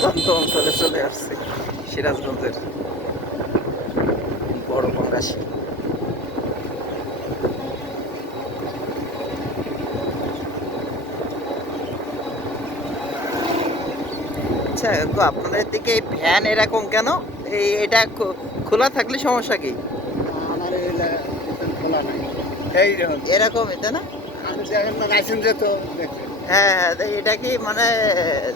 প্রত্যন্ত অঞ্চলে চলে আসছে, সিরাজগঞ্জের বড় পঙ্গাশি। আচ্ছা গো, আপনাদের দিকে এই ভ্যান এরকম কেন? এটা খোলা থাকলে সমস্যা কি? আমার এই খোলা নাই এইরকম এরকমই তাই না? আমি দেখেন না লাইসেন্স যেত দেখতে হ্যাঁ হ্যাঁ, এটা কি মানে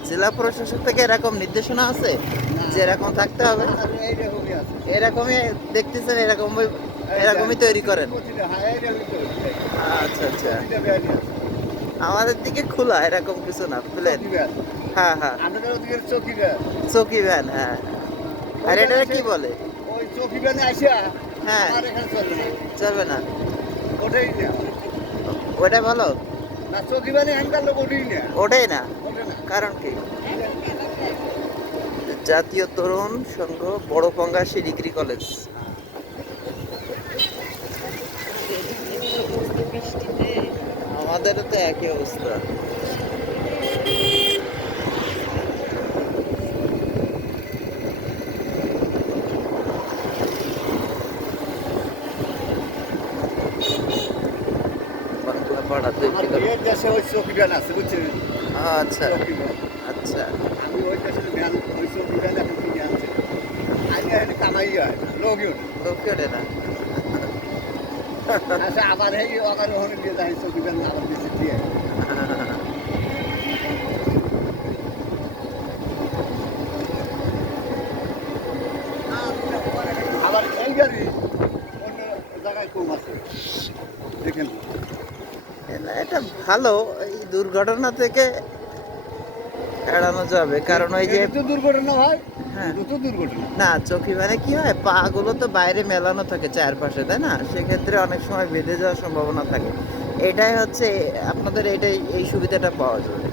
জেলা প্রশাসক থেকে এরকম নির্দেশনা আছে না যে এরকম থাকতে হবে? এইরকমই আছে এরকমই দেখতেছেন, এরকমই তৈরি করেন? প্রতিটা হ্যাঁ এইরকমই তো আচ্ছা আচ্ছা, প্রতিটা ব্যাগই আছে আমাদের দিকে খোলা, এরকম কিছু না, প্লেন। চকি ব্যাগ হ্যাঁ হ্যাঁ, আমাদের ওদিকে চকি ব্যাগ চকি ভ্যান, হ্যাঁ। আর এটা কি বলে? ওই চকি ব্যাগে আসিয়া হ্যাঁ, আমার এখানে চলবে না চলবে না? ওটাই না ওটা ভালো? না চকি ব্যাগে হ্যান্ডাল লোক ওটাই না ওটাই না? ওটা না কারণ কি? জাতীয় তরুণ সংঘ, বড় পঙ্গাশি ডিগ্রি কলেজ। আমাদেরও তো একই অবস্থা। বাংলা পাড়া 2 আমার কিলোমিটার। বিয়ের দেশে ওই চকি ব্যাগ আছে বুঝছেন আচ্ছা চকি ব্যাগ আচ্ছা। আমি ওই দেশের ভ্যান ওই চকি ব্যাগ এখন কিনে আনছি আগে এখানে কামাই হয় না লোকই ওঠে লোকে ওঠে না? আচ্ছা আবার এই অকার ওখানে দিয়ে যায় চকি ব্যাগ আবার বেশি দিয়ে আবার এই গাড়ি অন্য জায়গায় কম আছে দেখেন না, এটা ভালো, এই দুর্ঘটনা থেকে এড়ানো যাবে, কারণ ওই যে তো দুর্ঘটনা হয় হ্যাঁ, দ্রুত দুর্ঘটনা না চোখে মানে কি হয়, পা গুলো তো বাইরে মেলানো থাকে চারপাশে, তাই না? সেক্ষেত্রে অনেক সময় বেঁধে যাওয়ার সম্ভাবনা থাকে। এটাই হচ্ছে আপনাদের, এটাই এই সুবিধাটা পাওয়া যাবে।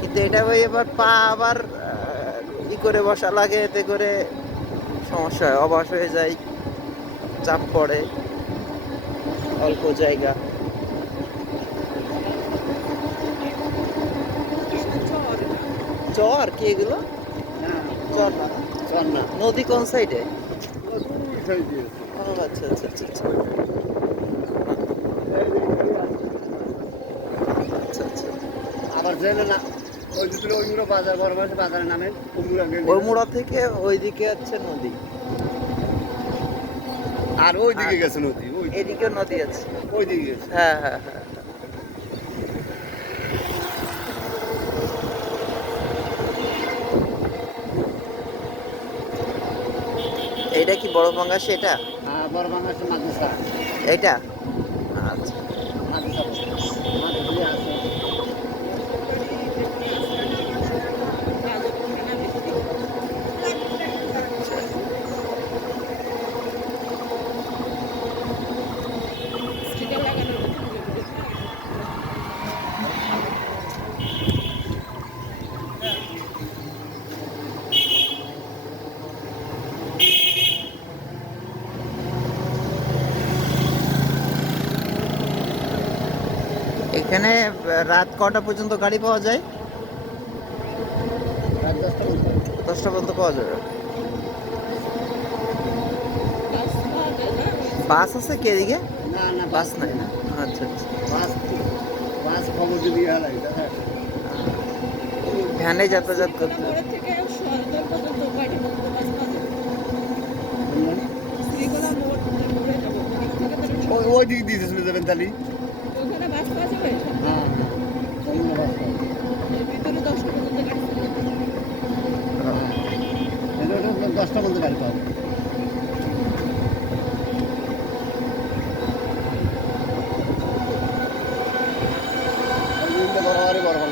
কিন্তু এটা ওই এবার পা আবার ই করে বসা লাগে, এতে করে সমস্যা হয়, অবশ হয়ে যায়, চাপ পড়ে, অল্প জায়গা। চর কি এগুলো? না চর না? চল না নদী কোন সাইডে? দুই সাইড দিয়েছে ও আচ্ছা আচ্ছা আচ্ছা আচ্ছা আচ্ছা আচ্ছা। আবার জেনে না ওই দুটো ওই মুড়ো বাজার বড় বড় বাজারের নামে কুমড়ো ওই মোড়া থেকে ওইদিকে হচ্ছে নদী, আর ওই দিকে গেছে নদী ওই এদিকেও নদী আছে। ওই দিকে গেছে হ্যাঁ হ্যাঁ হ্যাঁ। এইটা কি বড় পাঙ্গাস এটা? হ্যাঁ বড় বাংলাদেশের মাদ্রাসা এইটা? আচ্ছা। মাদ্রাসা মাদ্রাসা আছে এখানে রাত কটা পর্যন্ত গাড়ি পাওয়া যায়? রাত 10টা পর্যন্ত 10টা পর্যন্ত পাওয়া যাবে। বাস আছে কি এদিকে? না না বাস নাই না? আচ্ছা আচ্ছা। বাস বাস খবর যদি ইয়া লাগে দেখা ভ্যানে যাতায়াত করতে হবে। ওই ওই দিক দিয়ে চলে যাবেন তাহলে হ্যাঁ অন্য বাস পাবেন। এটা 10টা পর্যন্ত গাড়ি পাবেন বরাবরই বরাবর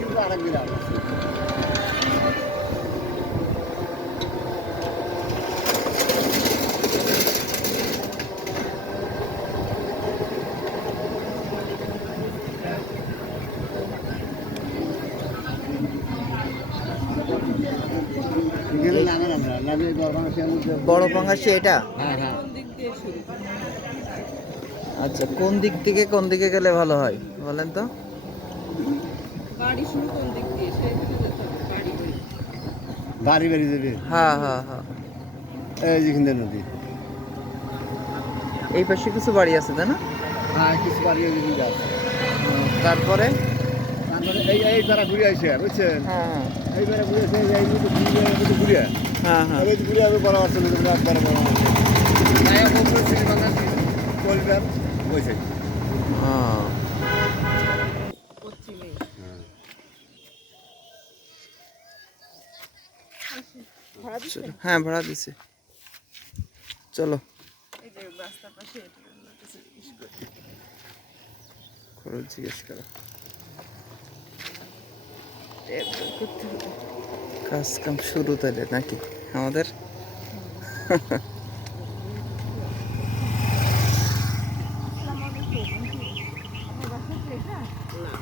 কিন্তু আরেক বিরাট আমি এই বড় মানুষের মধ্যে বড় পাঙ্গাসি এটা? হ্যাঁ হ্যাঁ কোন দিক দিয়ে শুরু? আচ্ছা, কোন দিক থেকে কোন দিকে গেলে ভালো হয় বলেন তো? বাড়ি শুরু কোন দিক দিয়ে সেখানে যেতে হবে বাড়ি বাড়ি। বাড়ি বাড়ি যাবে হ্যাঁ হ্যাঁ হ্যাঁ, এই যেখান থেকে নদী এই পাশে কিছু বাড়ি আছে তাই না? হ্যাঁ কিছু বাড়ি ওই যাচ্ছে তারপরে তারপরে এই তারা ঘুরে আসে বুঝছেন হ্যাঁ হ্যাঁ এই বেড়া ঘুরে আসে এই মধ্যে ঘুরে হ্যাঁ হ্যাঁ, আমি ঘুরে আমি বড় আসলে একবার বড় তাই ওপরে সিটি বাংলা করিডর বসে ও, পশ্চিমে ভাড়া দিচ্ছে চলো। হ্যাঁ ভাড়া দিছে, চলো এই যে রাস্তার পাশে এটা আমার কাছে জিজ্ঞেস করি। খরচ জিজ্ঞেস করো। ট্যাব বের করতে হবে। কাজ কাম শুরু তাহলে নাকি আমাদের? আমার বাসা কি এটা? না